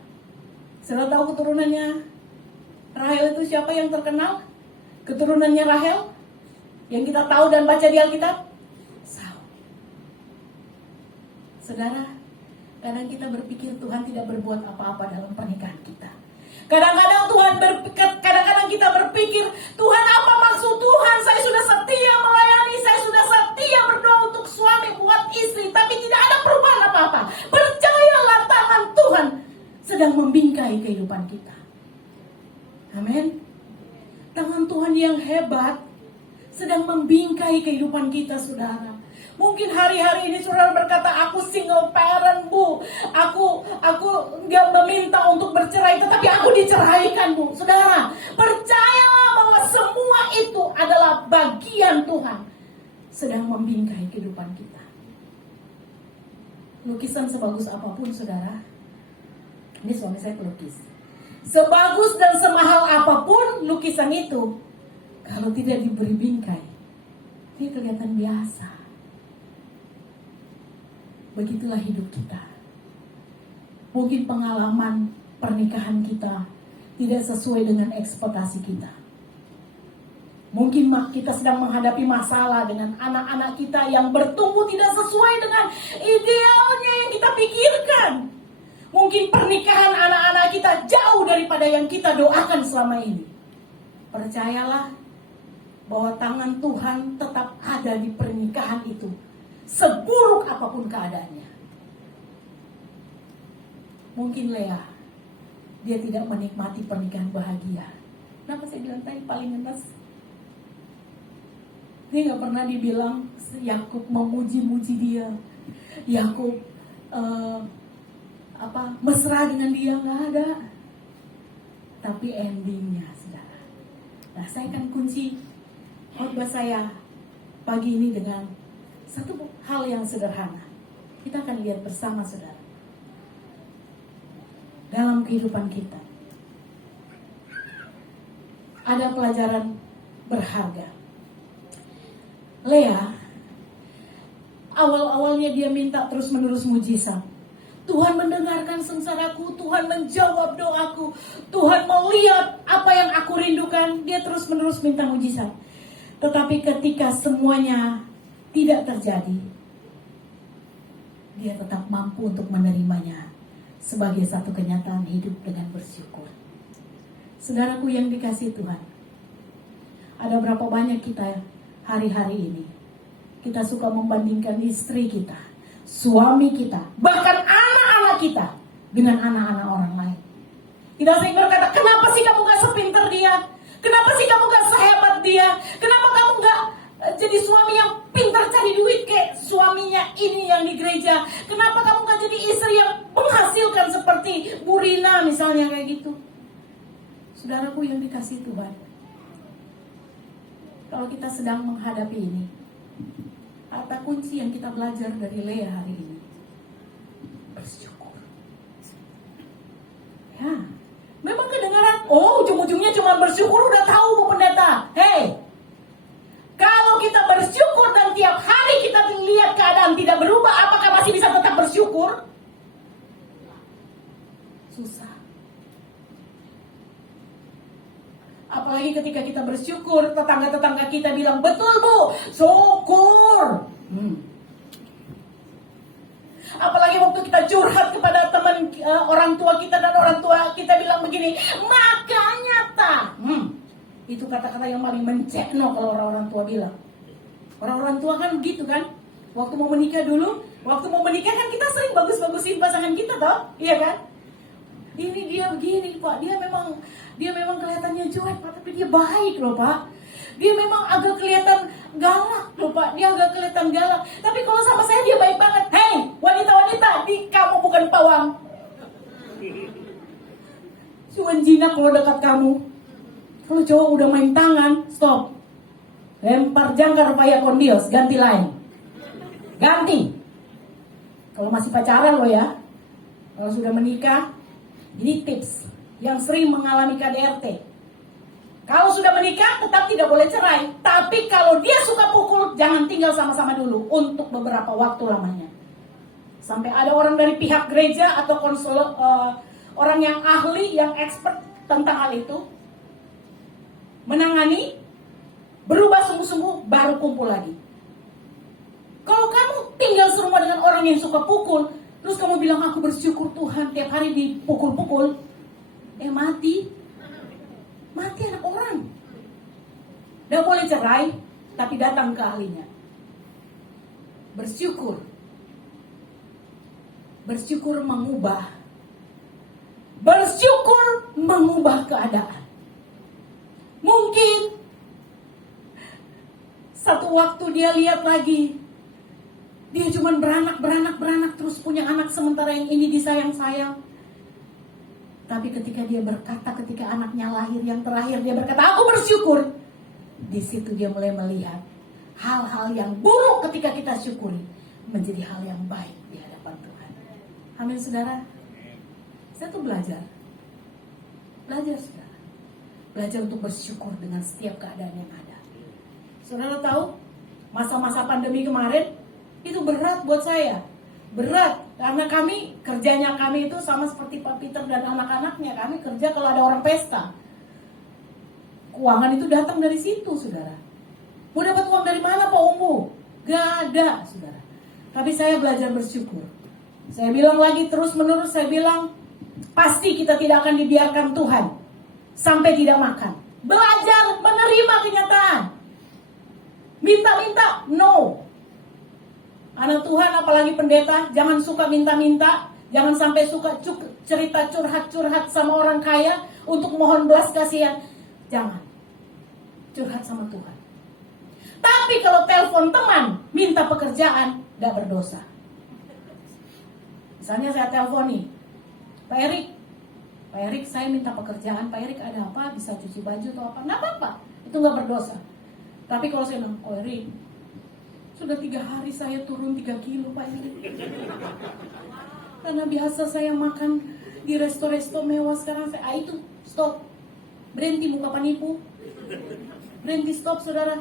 Saudara tahu keturunannya Rahel itu siapa yang terkenal? Keturunannya Rahel yang kita tahu dan baca di Alkitab? Saul. Saudara, kadang kita berpikir Tuhan tidak berbuat apa-apa dalam pernikahan kita. Kadang-kadang kita berpikir, Tuhan, apa maksud Tuhan? Saya sudah setia melayani, saya sudah setia berdoa untuk suami, buat istri, tapi tidak ada perubahan apa-apa. Percayalah, tangan Tuhan sedang membingkai kehidupan kita. Amin. Tangan Tuhan yang hebat sedang membingkai kehidupan kita, saudara. Mungkin hari-hari ini saudara berkata, aku single parent, Bu. Aku nggak meminta untuk bercerai, tetapi aku diceraikan, Bu. Saudara, percayalah bahwa semua itu adalah bagian Tuhan sedang membingkai kehidupan kita. Lukisan sebagus apapun, saudara. Ini suami saya pelukis. Sebagus dan semahal apapun lukisan itu, kalau tidak diberi bingkai, dia kelihatan biasa. Begitulah hidup kita. Mungkin pengalaman pernikahan kita tidak sesuai dengan ekspektasi kita. Mungkin kita sedang menghadapi masalah dengan anak-anak kita yang bertumbuh tidak sesuai dengan idealnya yang kita pikirkan. Mungkin pernikahan anak-anak kita jauh daripada yang kita doakan selama ini. Percayalah bahwa tangan Tuhan tetap ada di pernikahan itu, seburuk apapun keadaannya. Mungkin Lea, dia tidak menikmati pernikahan bahagia. Kenapa saya bilang tadi paling ngenes? Dia gak pernah dibilang Yakub memuji-muji dia, Yakub mesra dengan dia, gak ada. Tapi endingnya, saudara. Nah, saya akan kunci khotbah saya pagi ini dengan satu hal yang sederhana. Kita akan lihat bersama, saudara. Dalam kehidupan kita ada pelajaran berharga. Lea, awal-awalnya dia minta terus-menerus mujizat. Tuhan mendengarkan sengsaraku, Tuhan menjawab doaku, Tuhan melihat apa yang aku rindukan. Dia terus-menerus minta mujizat. Tetapi ketika semuanya tidak terjadi, dia tetap mampu untuk menerimanya sebagai satu kenyataan hidup dengan bersyukur. Saudaraku yang dikasihi Tuhan, ada berapa banyak kita hari-hari ini kita suka membandingkan istri kita, suami kita, bahkan anak-anak kita dengan anak-anak orang lain. Kita sering berkata, kenapa sih kamu gak sepinter dia? Kenapa sih kamu gak sehebat dia? Kenapa kamu gak jadi suami yang pintar cari duit kayak suaminya ini yang di gereja? Kenapa kamu gak jadi istri yang menghasilkan seperti Bu Rina misalnya kayak gitu? Saudaraku yang dikasihi Tuhan, kalau kita sedang menghadapi ini, kata kunci yang kita belajar dari Lea hari ini, bersyukur. Ya, memang kedengaran, ujung-ujungnya cuma bersyukur udah tahu Bu Pendeta. Hei, kalau kita bersyukur dan tiap hari kita lihat keadaan tidak berubah, apakah masih bisa tetap bersyukur? Susah. Apalagi ketika kita bersyukur, tetangga-tetangga kita bilang, betul Bu, syukur. Apalagi waktu kita curhat kepada teman orang tua kita dan orang tua kita bilang begini, makanya itu kata-kata yang paling mencekno kalau orang-orang tua bilang. Orang-orang tua kan begitu kan. Waktu mau menikah kan kita sering bagus-bagusin pasangan kita toh, iya kan? Ini dia begini Pak, dia memang kelihatannya jelek Pak, tapi dia baik loh Pak. Dia memang agak kelihatan galak loh Pak, dia agak kelihatan galak. Tapi kalau sama saya dia baik banget. Hei wanita-wanita, kamu bukan bukan pawang. Cuman jinak kalau dekat kamu. Kalau cowok udah main tangan, stop. Lempar jangkar via kondios, ganti lain. Ganti. Kalau masih pacaran lo ya. Kalau sudah menikah, ini tips yang sering mengalami KDRT. Kalau sudah menikah, tetap tidak boleh cerai. Tapi kalau dia suka pukul, jangan tinggal sama-sama dulu untuk beberapa waktu lamanya. Sampai ada orang dari pihak gereja atau konselor, orang yang ahli, yang expert tentang hal itu, menangani, berubah sungguh-sungguh, baru kumpul lagi. Kalau kamu tinggal serumah dengan orang yang suka pukul, terus kamu bilang, aku bersyukur Tuhan tiap hari dipukul-pukul, mati. Mati anak orang. Tidak boleh cerai, tapi datang ke ahlinya. Bersyukur. Bersyukur mengubah. Bersyukur mengubah keadaan. Mungkin satu waktu dia lihat lagi, dia cuma beranak terus punya anak, sementara yang ini disayang-sayang. Tapi ketika dia berkata, ketika anaknya lahir yang terakhir, dia berkata, aku bersyukur. Di situ dia mulai melihat hal-hal yang buruk ketika kita syukuri menjadi hal yang baik di hadapan Tuhan. Amin, saudara. Saya tuh belajar saudara. Belajar untuk bersyukur dengan setiap keadaan yang ada. Saudara tahu, masa-masa pandemi kemarin itu berat buat saya. Berat, karena kerjanya kami itu sama seperti Pak Peter dan anak-anaknya. Kami kerja kalau ada orang pesta. Keuangan itu datang dari situ, saudara. Mau dapat uang dari mana, Pak Umbu? Gak ada, saudara. Tapi saya belajar bersyukur. Saya bilang lagi terus-menerus, saya bilang, pasti kita tidak akan dibiarkan Tuhan sampai tidak makan. Belajar menerima kenyataan. Minta-minta, no. Anak Tuhan, apalagi pendeta, jangan suka minta-minta. Jangan sampai suka cerita curhat-curhat sama orang kaya untuk mohon belas kasihan. Jangan. Curhat sama Tuhan. Tapi kalau telepon teman, minta pekerjaan, gak berdosa. Misalnya saya telepon nih, Pak Erik saya minta pekerjaan, Pak Erik ada apa, bisa cuci baju atau apa, nggak apa-apa, itu nggak berdosa. Tapi kalau saya bilang, oh Erik, sudah 3 hari saya turun 3 kilo Pak Erik. Karena biasa saya makan di resto-resto mewah, sekarang saya, itu stop, berhenti muka penipu, berhenti stop saudara.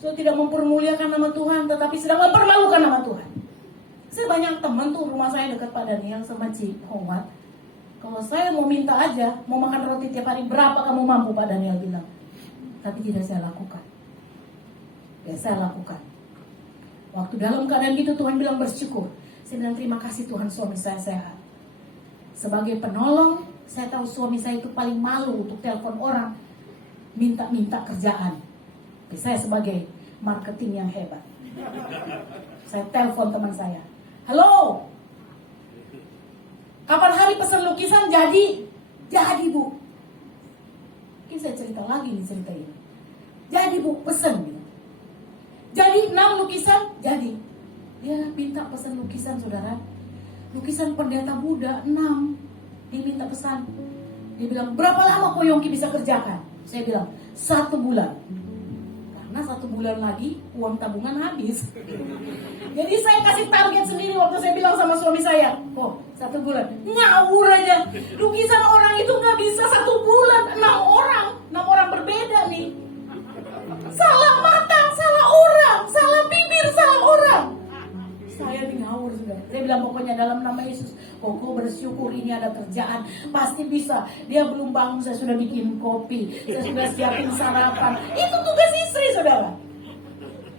Saya tidak mempermuliakan nama Tuhan, tetapi sedang mempermalukan nama Tuhan. Saya banyak teman tuh, rumah saya dekat Pak Daniel sama Cik Hongwat. Kalau saya mau minta aja, mau makan roti tiap hari, berapa kamu mampu, Pak Daniel bilang. Tapi tidak saya lakukan. Ya saya lakukan. Waktu dalam keadaan gitu Tuhan bilang bersyukur. Saya bilang terima kasih Tuhan, suami saya sehat. Sebagai penolong, saya tahu suami saya itu paling malu untuk telepon orang minta-minta kerjaan. Tapi saya sebagai marketing yang hebat, saya telepon teman saya. Halo, kapan hari pesan lukisan jadi? Jadi Bu. Mungkin saya cerita lagi nih cerita ini. Jadi Bu, pesan gitu. Jadi 6 lukisan, jadi. Dia minta pesan lukisan saudara. Lukisan pendeta Buddha 6. Dia minta pesan. Dia bilang, berapa lama Ko Yongki bisa kerjakan? Saya bilang, 1 bulan. Karena 1 bulan lagi uang tabungan habis. Jadi saya kasih target sendiri waktu saya bilang sama suami saya, oh 1 bulan, ngawur aja. Lukisan orang itu nggak bisa 1 bulan, 6 orang berbeda nih. Salah mata, salah orang, salah bibir, salah orang. Saya ngawur sudah. Saya bilang pokoknya dalam nama Yesus, Koko bersyukur ini ada kerjaan, pasti bisa. Dia belum bangun, saya sudah bikin kopi, saya sudah siapin sarapan. Itu tugas istri saudara.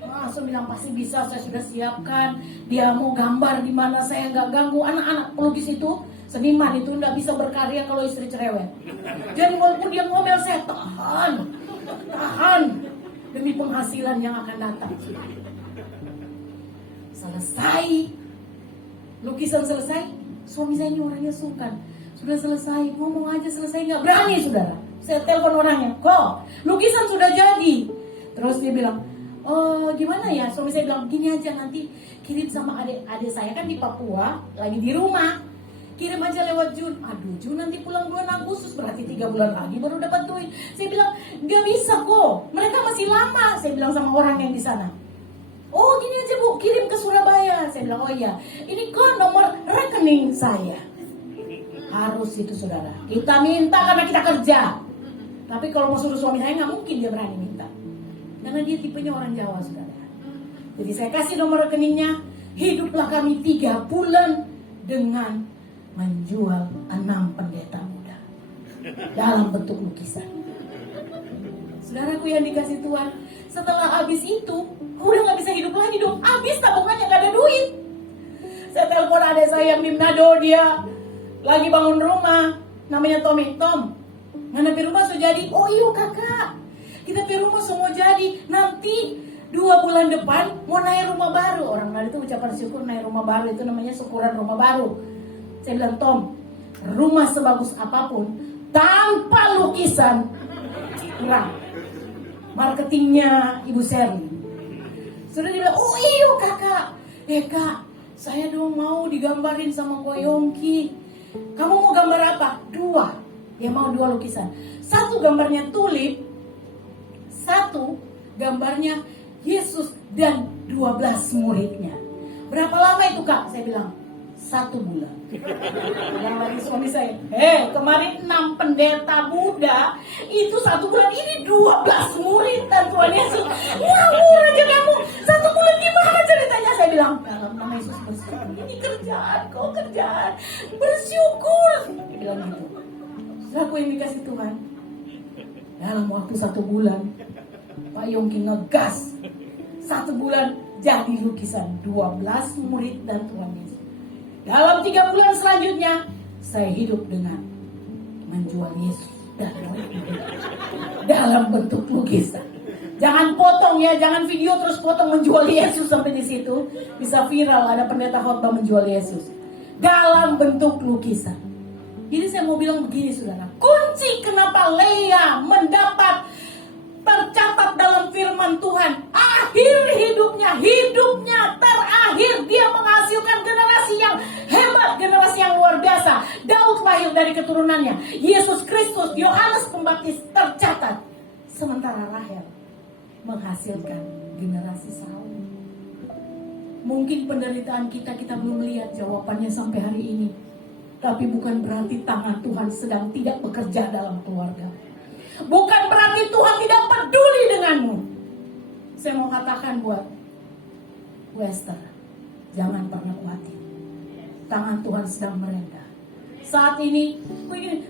Langsung bilang pasti bisa, saya sudah siapkan. Dia mau gambar di mana saya nggak ganggu. Anak-anak pelukis itu, seniman itu nggak bisa berkarya kalau istri cerewet. Jadi walaupun dia ngomel, saya tahan demi penghasilan yang akan datang. Selesai, lukisan selesai, suami saya ini orangnya sungkan. Sudah selesai, ngomong aja selesai, nggak berani saudara. Saya telepon orangnya, kok lukisan sudah jadi. Terus dia bilang, oh gimana ya? Suami saya bilang, gini aja nanti kirim sama adik saya kan di Papua, lagi di rumah. kirim aja lewat Jun. Aduh, Jun nanti pulang bulan Agustus, berarti 3 bulan lagi baru dapat duit. Saya bilang, gak bisa kok, mereka masih lama. Saya bilang sama orang yang di sana. Oh gini aja Bu, kirim ke Surabaya. Saya bilang, oh iya, ini kok nomor rekening saya. Harus itu saudara, kita minta karena kita kerja. Tapi kalau mau suruh suami saya, nggak mungkin dia berani minta, karena dia tipenya orang Jawa saudara. Jadi saya kasih nomor rekeningnya. Hiduplah kami 3 bulan dengan menjual 6 pendeta muda dalam bentuk lukisan. Saudaraku yang dikasih Tuhan, setelah habis itu udah nggak bisa hidup lagi dong. Habis tabungannya, nggak ada duit. Saya telepon adik saya yang di Manado, dia lagi bangun rumah, namanya Tommy. Tom, ngana rumah sudah jadi. Oh iya kakak, kita rumah semua jadi. Nanti 2 bulan depan mau naik rumah baru. Orang Nadi itu ucapan syukur naik rumah baru, itu namanya syukuran rumah baru. Saya bilang, Tom, rumah sebagus apapun tanpa lukisan kurang. Marketingnya Ibu Sherly. Sudah dia bilang, oh iya kakak. Kak, saya dong mau digambarin sama Ko Yongki. Kamu mau gambar apa? 2. Dia mau 2 lukisan. 1 gambarnya tulip, 1 gambarnya Yesus dan 12 muridnya. Berapa lama itu kak? Saya bilang 1 bulan. Bilang lagi suami saya, kemarin 6 pendeta Buddha, itu 1 bulan, ini 12 murid dan Tuhan Yesus. Ngawur aja kamu, 1 bulan gimana ceritanya? Saya bilang, dalam nama Yesus bersyukur. Ini kerjaan, kok kerjaan. Bersyukur. Dia bilang gitu. Aku yang dikasih Tuhan. Dalam waktu 1 bulan, Pak Yongki ngegas. 1 bulan jadi lukisan 12 murid dan Tuhan Yesus. Dalam 3 bulan selanjutnya saya hidup dengan menjual Yesus dan murid-murid dalam bentuk lukisan. Jangan potong ya, jangan video terus potong menjual Yesus sampai di situ bisa viral. Ada pendeta khotbah menjual Yesus dalam bentuk lukisan. Jadi saya mau bilang begini saudara, kunci kenapa Leah mendapat tercatat dalam firman Tuhan, akhir hidupnya terakhir dia menghasilkan generasi yang hebat, generasi yang luar biasa. Daud lahir dari keturunannya, Yesus Kristus, Yohanes Pembaptis tercatat. Sementara Rahel menghasilkan generasi Saul. Mungkin penderitaan kita belum lihat jawabannya sampai hari ini. Tapi bukan berarti tangan Tuhan sedang tidak bekerja dalam keluarga. Bukan berarti Tuhan tidak peduli denganmu. Saya mau katakan buat Wester, jangan pernah khawatir. Tangan Tuhan sedang merendah. Saat ini,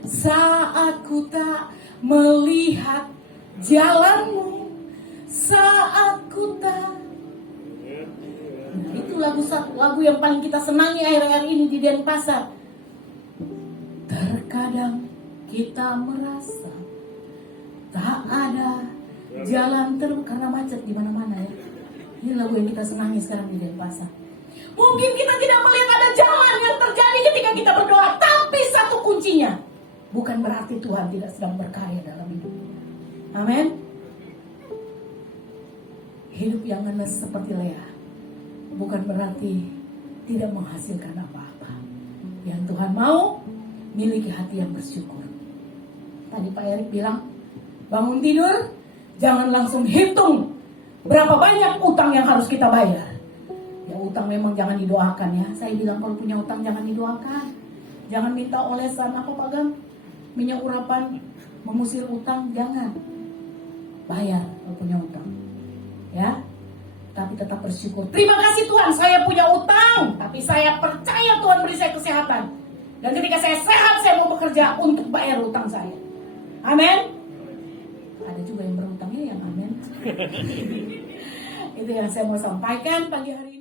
saat ku tak melihat jalanmu, saat ku tak. Nah, itu lagu yang paling kita senangi akhir-akhir ini di Denpasar. Terkadang kita merasa tak ada jalan terus karena macet di mana-mana ya. Ini lagu yang kita senangi sekarang di Denpasar. Mungkin kita tidak melihat ada jalan yang terjadi ketika kita berdoa, tapi satu kuncinya, bukan berarti Tuhan tidak sedang berkarya dalam hidup. Amin. Hidup yang ngenes seperti Leah bukan berarti tidak menghasilkan apa-apa. Yang Tuhan mau miliki hati yang bersyukur. Tadi Pak Erik bilang, bangun tidur, jangan langsung hitung berapa banyak utang yang harus kita bayar. Ya utang memang jangan didoakan ya. Saya bilang kalau punya utang jangan didoakan. Jangan minta olesan apa Pak Gam? Minyak urapan, mengusir utang, jangan. Bayar kalau punya utang. Ya. Tapi tetap bersyukur. Terima kasih Tuhan, saya punya utang, tapi saya percaya Tuhan beri saya kesehatan. Dan ketika saya sehat, saya mau bekerja untuk bayar utang saya. Amin. Ada juga yang berutangnya yang amin. Itu yang saya mau sampaikan pagi hari ini.